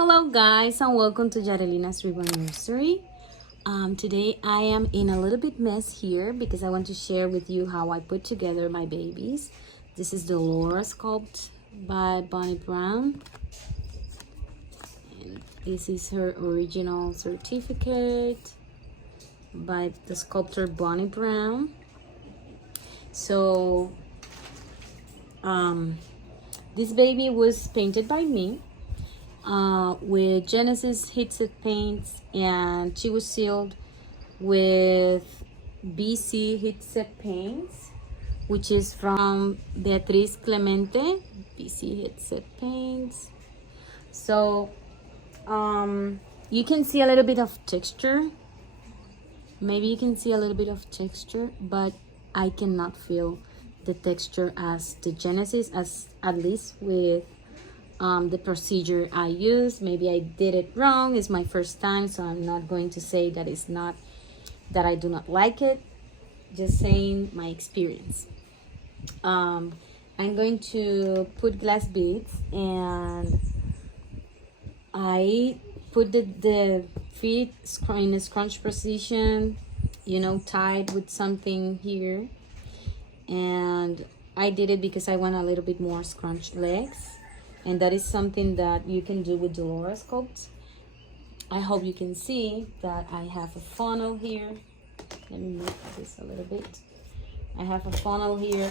Hello guys and welcome to Jarelina's Ribbon Nursery. Today I am in a little bit mess here because I want to share with you how I put together my babies. This is the Laura sculpt by Bonnie Brown. And this is her original certificate by the sculptor Bonnie Brown. So this baby was painted by me with Genesis Heatset paints, and she was sealed with BC Heatset paints, which is from Beatriz Clemente. BC Heatset paints. So you can see a little bit of texture. Maybe you can see a little bit of texture, but I cannot feel the texture as the Genesis, as at least with the procedure I used. Maybe I did it wrong. It's my first time, so I'm not going to say that it's not, that I do not like it. Just saying my experience. I'm going to put glass beads, and I put the feet in a scrunch position, tied with something here. And I did it because I want a little bit more scrunched legs. And that is something that you can do with the Laura sculpt. I hope you can see that I have a funnel here. Let me move this a little bit. I have a funnel here.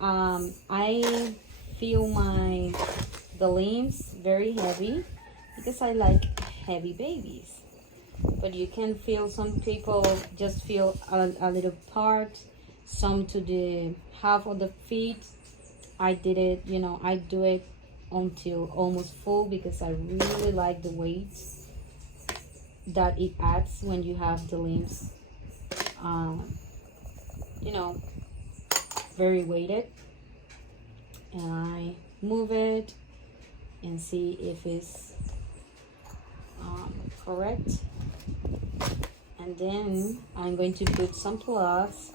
I feel the limbs very heavy because I like heavy babies. But you can feel some people just feel a little part, some to the half of the feet. I did it, I do it until almost full because I really like the weight that it adds when you have the limbs very weighted. And I move it and see if it's correct. And then I'm going to put some plugs.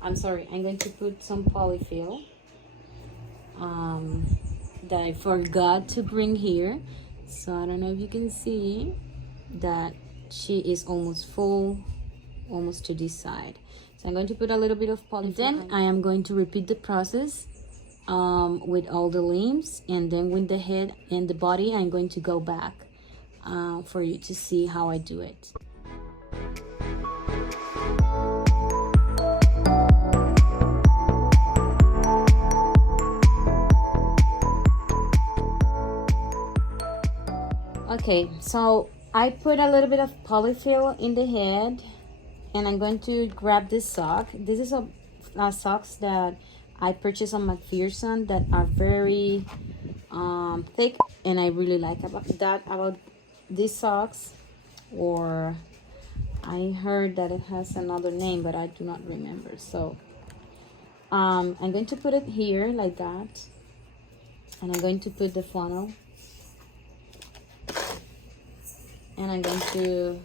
I'm going to put some polyfill that I forgot to bring here. So I don't know if you can see that she is almost full, almost to this side. So I'm going to put a little bit of polyfill. Then I am going to repeat the process with all the limbs, and then with the head and the body I'm going to go back for you to see how I do it. Okay, so I put a little bit of polyfill in the head, and I'm going to grab this sock. This is a socks that I purchased on McPherson that are very thick, and I really like about these socks. Or I heard that it has another name, but I do not remember. So I'm going to put it here like that, and I'm going to put the funnel. And I'm going to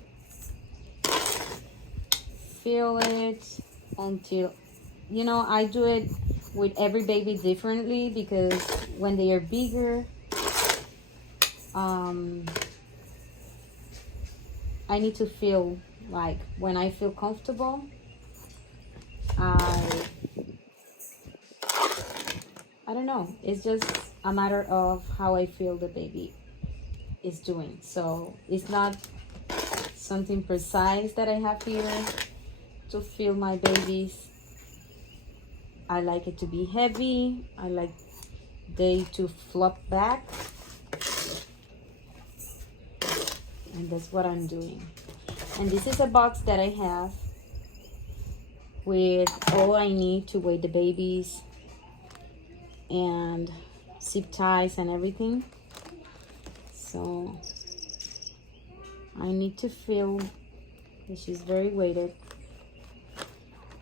fill it until, I do it with every baby differently because when they are bigger, I need to feel like when I feel comfortable, I don't know. It's just a matter of how I feel the baby is doing. So it's not something precise that I have here to feel my babies. I like it to be heavy. I like they to flop back, and that's what I'm doing. And this is a box that I have with all I need to weigh the babies and zip ties and everything. So I need to feel that she's very weighted,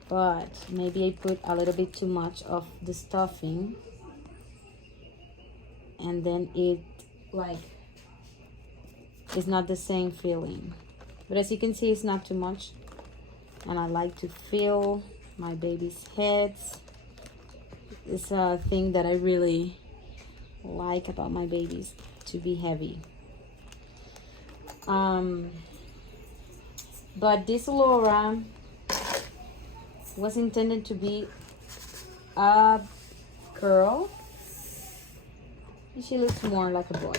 but maybe I put a little bit too much of the stuffing, and then it's not the same feeling. But as you can see, it's not too much, and I like to feel my baby's heads. It's a thing that I really like about my babies, to be heavy. Um, but this Laura was intended to be a girl. She looks more like a boy.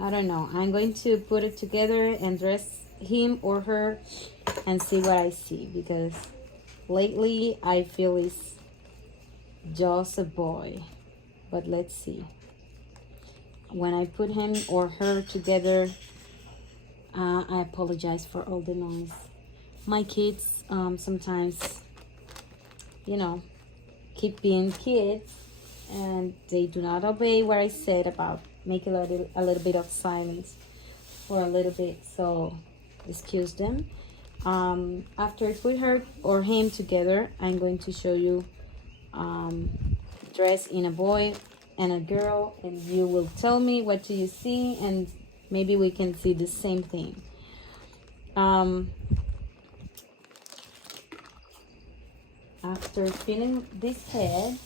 I don't know. I'm going to put it together and dress him or her and see what I see, because lately I feel it's just a boy. But let's see. When I put him or her together, I apologize for all the noise. My kids sometimes, you know, keep being kids, and they do not obey what I said about making a little bit of silence for a little bit. So excuse them. After I put her or him together, I'm going to show you dress in a boy and a girl, and you will tell me what do you see, and maybe we can see the same thing. After filling this head,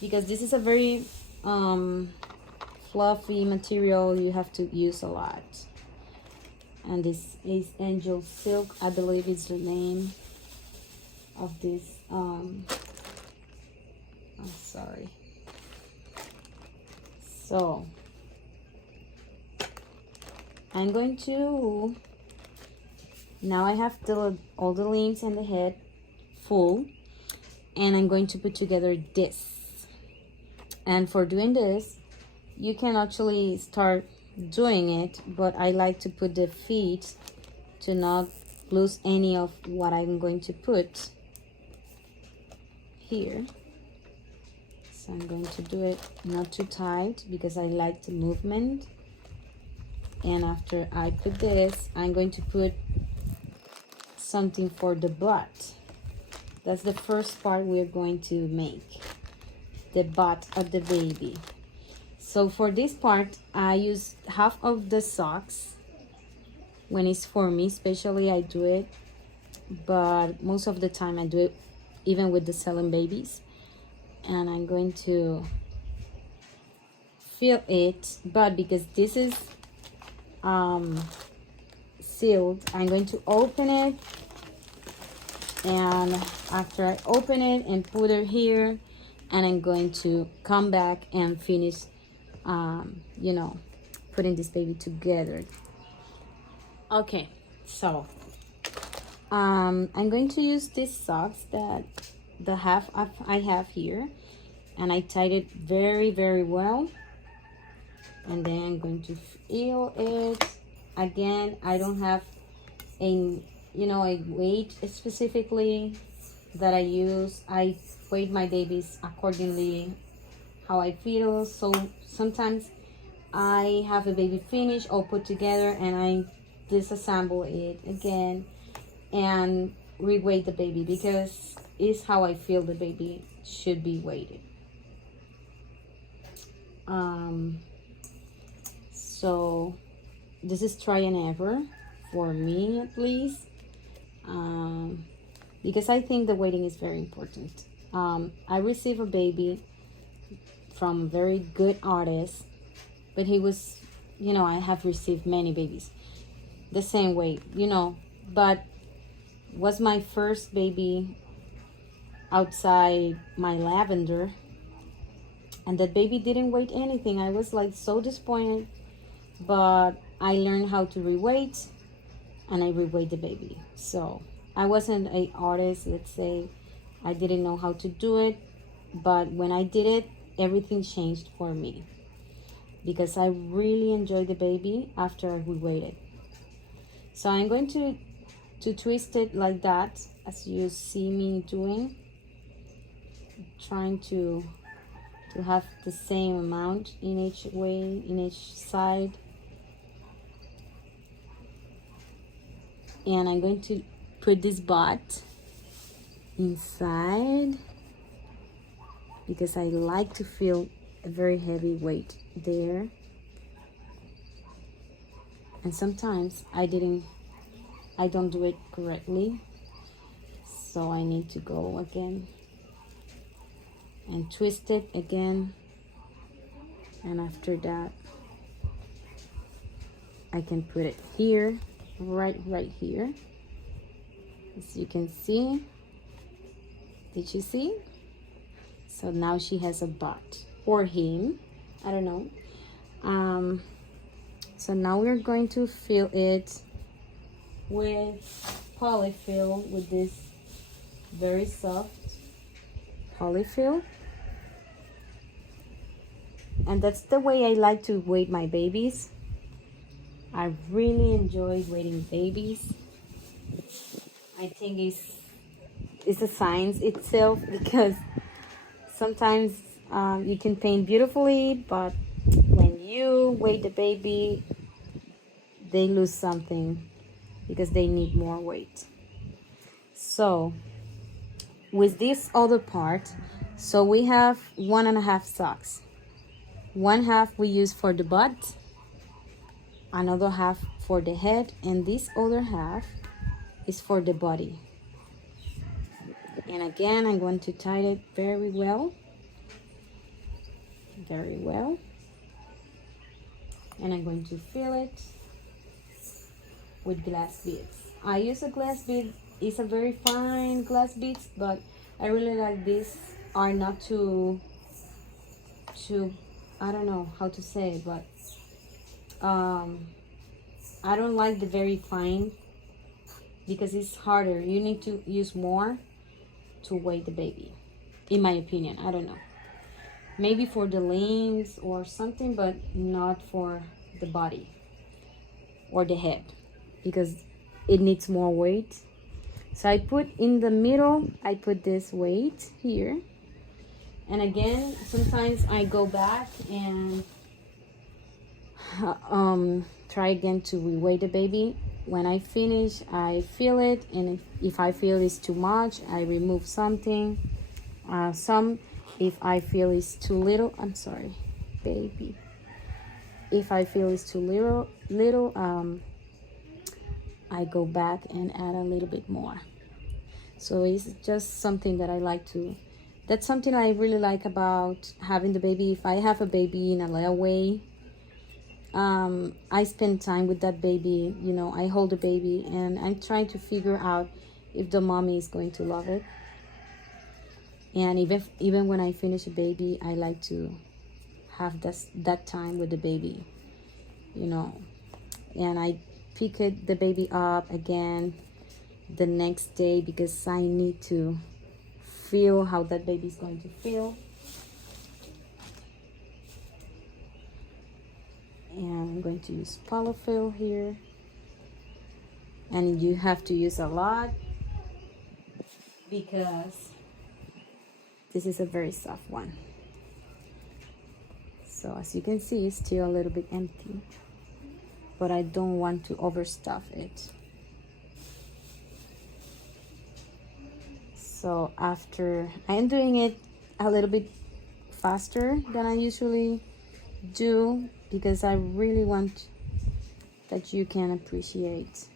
because this is a very fluffy material, you have to use a lot. And this is Angel Silk, I believe is the name of this. I'm sorry. So I'm going to, now I have all the links and the head full, and I'm going to put together this. And for doing this, you can actually start doing it, but I like to put the feet to not lose any of what I'm going to put here. So I'm going to do it not too tight because I like the movement. And after I put this, I'm going to put something for the butt. That's the first part we're going to make, the butt of the baby. So for this part, I use half of the socks. When it's for me, especially, I do it. But most of the time, I do it even with the selling babies. And I'm going to fill it. But because this is sealed, I'm going to open it. And after I open it and put it here, and I'm going to come back and finish you know, putting this baby together. Okay, so I'm going to use these socks that the half I have here, and I tied it very, very well. And then I'm going to fill it. Again, I don't have a weight specifically that I use. I weight my babies accordingly how I feel. So sometimes I have a baby finished or put together, and I disassemble it again and re-weight the baby, because it's how I feel the baby should be weighted. So this is try and error for me, at least, because I think the weighting is very important. I received a baby from a very good artist, but he was, I have received many babies the same way, but was my first baby outside my lavender, and that baby didn't weigh anything. I was like so disappointed, but I learned how to re-weight, and I re-weight the baby. So I wasn't an artist, let's say. I didn't know how to do it, but when I did it, everything changed for me, because I really enjoyed the baby after I re-weighted. So I'm going to twist it like that, as you see me doing, trying to have the same amount in each way, in each side. And I'm going to put this butt inside, because I like to feel a very heavy weight there. And sometimes I don't do it correctly, so I need to go again and twist it again, and after that I can put it here, right here. As you can see, did you see? So now she has a butt, or him, I don't know. So now we're going to fill it with polyfill, with this very soft polyfill. And that's the way I like to weight my babies. I really enjoy weighting babies. I think it's a science itself, because sometimes you can paint beautifully, but when you weigh the baby, they lose something because they need more weight. So with this other part, so we have 1.5 socks. One half we use for the butt, another half for the head, and this other half is for the body. And again, I'm going to tie it very well. Very well. And I'm going to fill it with glass beads. I use a glass bead. It's a very fine glass beads, but I really like these. Are not too I don't know how to say it, but I don't like the very fine, because it's harder. You need to use more to weigh the baby, in my opinion. I don't know, maybe for the limbs or something, but not for the body or the head, because it needs more weight. So I put in the middle, I put this weight here, and again, sometimes I go back and try again to reweigh the baby. When I finish, I feel it, and if I feel it's too much, I remove something. If I feel it's too little, I'm sorry, baby. If I feel it's too little, I go back and add a little bit more. So it's just something that I like to. That's something I really like about having the baby. If I have a baby in a layaway, I spend time with that baby. You know, I hold the baby and I'm trying to figure out if the mommy is going to love it. And even when I finish a baby, I like to have that time with the baby, you know. And I pick the baby up again the next day, because I need to feel how that baby is going to feel. And I'm going to use polyfill here, and you have to use a lot, because this is a very soft one. So as you can see, it's still a little bit empty, but I don't want to overstuff it. So after, I'm doing it a little bit faster than I usually do, because I really want that you can appreciate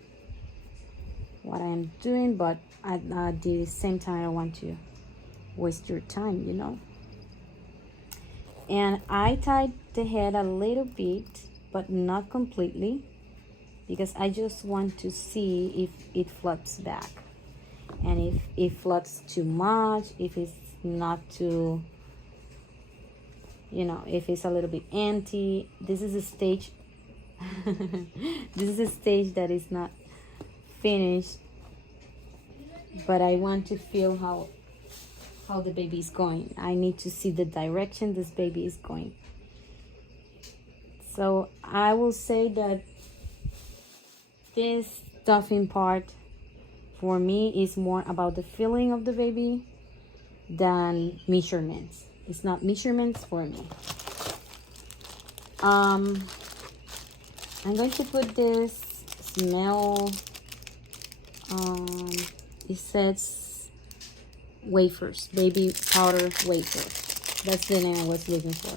what I am doing, but at the same time, I don't want to waste your time, you know. And I tied the head a little bit, but not completely, because I just want to see if it floats back, and if it floats too much, if it's not too, you know, if it's a little bit empty. This is a stage this is a stage that is not finished, but I want to feel how the baby is going. I need to see the direction this baby is going. So I will say that this stuffing part for me is more about the feeling of the baby than measurements. It's not measurements for me. I'm going to put this smell, it says wafers, baby powder wafers. That's the name I was looking for.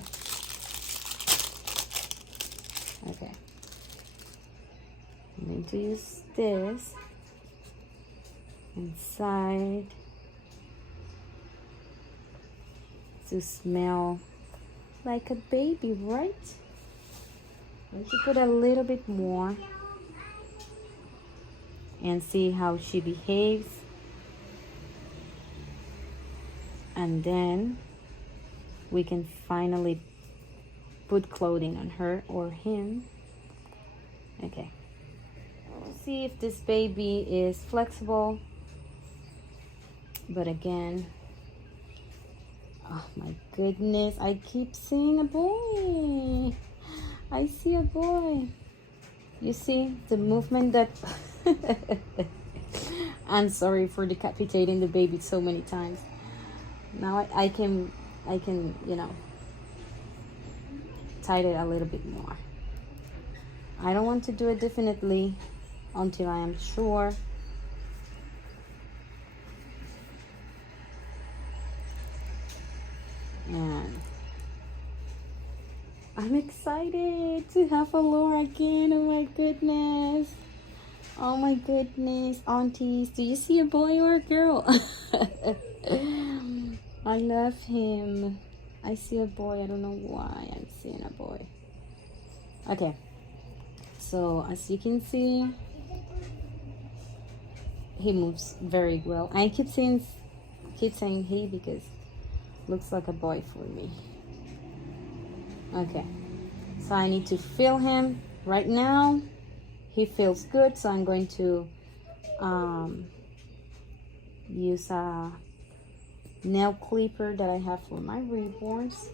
Okay, I'm going to use this inside to smell like a baby, right? I'm going to put a little bit more and see how she behaves. And then we can finally put clothing on her or him. Okay. See if this baby is flexible. But again, oh my goodness, I keep seeing a boy. I see a boy. You see the movement that I'm sorry for decapitating the baby so many times. Now I can, you know, tight it a little bit more. I don't want to do it definitely until I am sure. And I'm excited to have a Laura again. Oh my goodness. Oh my goodness. Aunties, do you see a boy or a girl? I love him. I see a boy. I don't know why I'm seeing a boy. Okay. So as you can see, he moves very well. I keep saying he because looks like a boy for me. Okay, so I need to feel him right now. He feels good, so I'm going to use a nail clipper that I have for my reborns,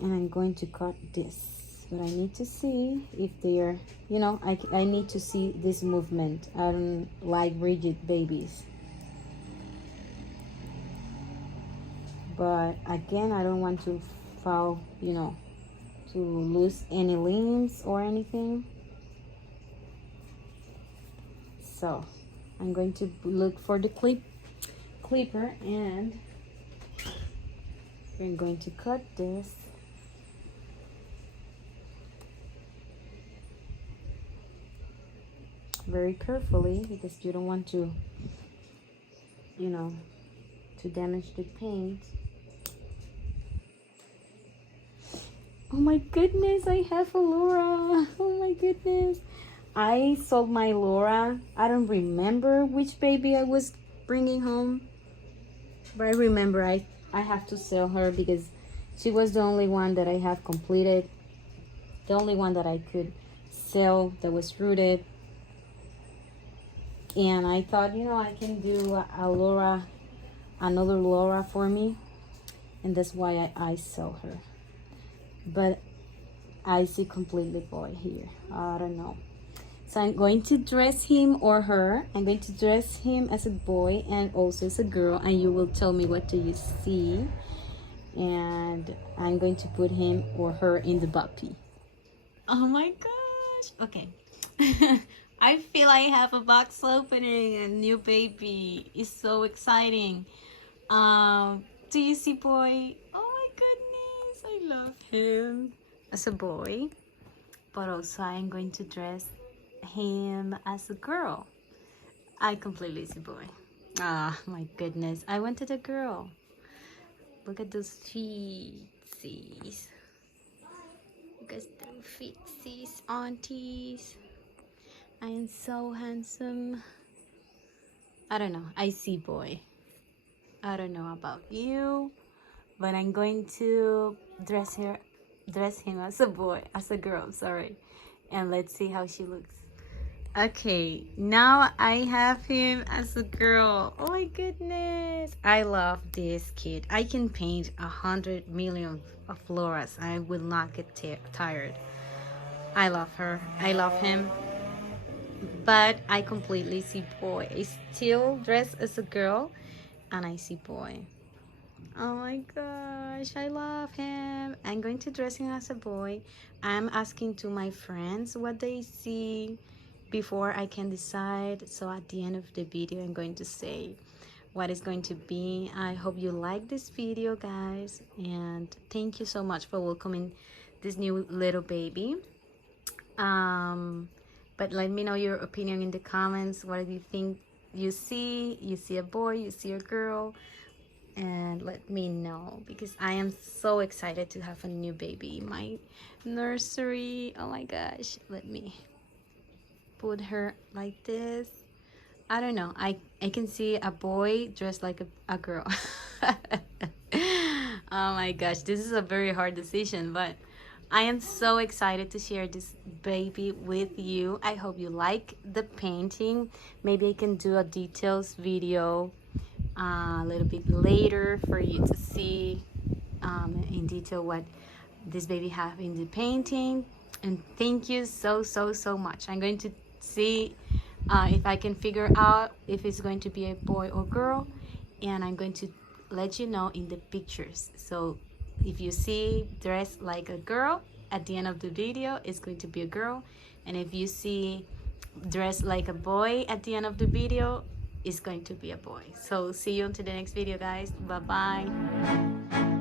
and I'm going to cut this. But I need to see if they're, you know, I need to see this movement. I don't like rigid babies. But again, I don't want to fall, you know, to lose any limbs or anything. So I'm going to look for the clipper, and we're going to cut this. Very carefully, because you don't want to, you know, to damage the paint. Oh my goodness, I have a Laura. Oh my goodness. I sold my Laura. I don't remember which baby I was bringing home, but I remember I have to sell her because she was the only one that I have completed, the only one that I could sell that was rooted. And I thought, you know, I can do a Laura, another Laura for me, and that's why I sell her. But I see completely boy here. I don't know. So I'm going to dress him or her. I'm going to dress him as a boy and also as a girl, and you will tell me what do you see. And I'm going to put him or her in the puppy. Oh my gosh. Okay. I feel I have a box opening, a new baby. It's so exciting. Do you see boy? Oh my goodness, I love him as a boy. But also I'm going to dress him as a girl. I completely see boy. Ah, my goodness, I wanted a girl. Look at those feetsies. Look at those feetsies, aunties. I am so handsome. I don't know. I see boy. I don't know about you, but I'm going to dress him as a boy, as a girl, sorry. And let's see how she looks. Okay, now I have him as a girl. Oh my goodness. I love this kid. I can paint 100 million of Lauras. I will not get tired. I love her. I love him. But I completely see boy. I still dress as a girl and I see boy. Oh my gosh, I love him. I'm going to dress him as a boy. I'm asking to my friends what they see before I can decide. So at the end of the video, I'm going to say what is going to be. I hope you like this video, guys. And thank you so much for welcoming this new little baby. But let me know your opinion in the comments. What do you think you see? You see a boy, you see a girl, and let me know, because I am so excited to have a new baby in my nursery. Oh my gosh, let me put her like this. I don't know, I can see a boy dressed like a girl. Oh my gosh, this is a very hard decision, but I am so excited to share this baby with you. I hope you like the painting. Maybe I can do a details video a little bit later for you to see in detail what this baby have in the painting. And thank you so much. I'm going to see if I can figure out if it's going to be a boy or girl, and I'm going to let you know in the pictures. So if you see dressed like a girl at the end of the video, it's going to be a girl, and if you see dressed like a boy at the end of the video, it's going to be a boy. So see you until the next video, guys. Bye bye.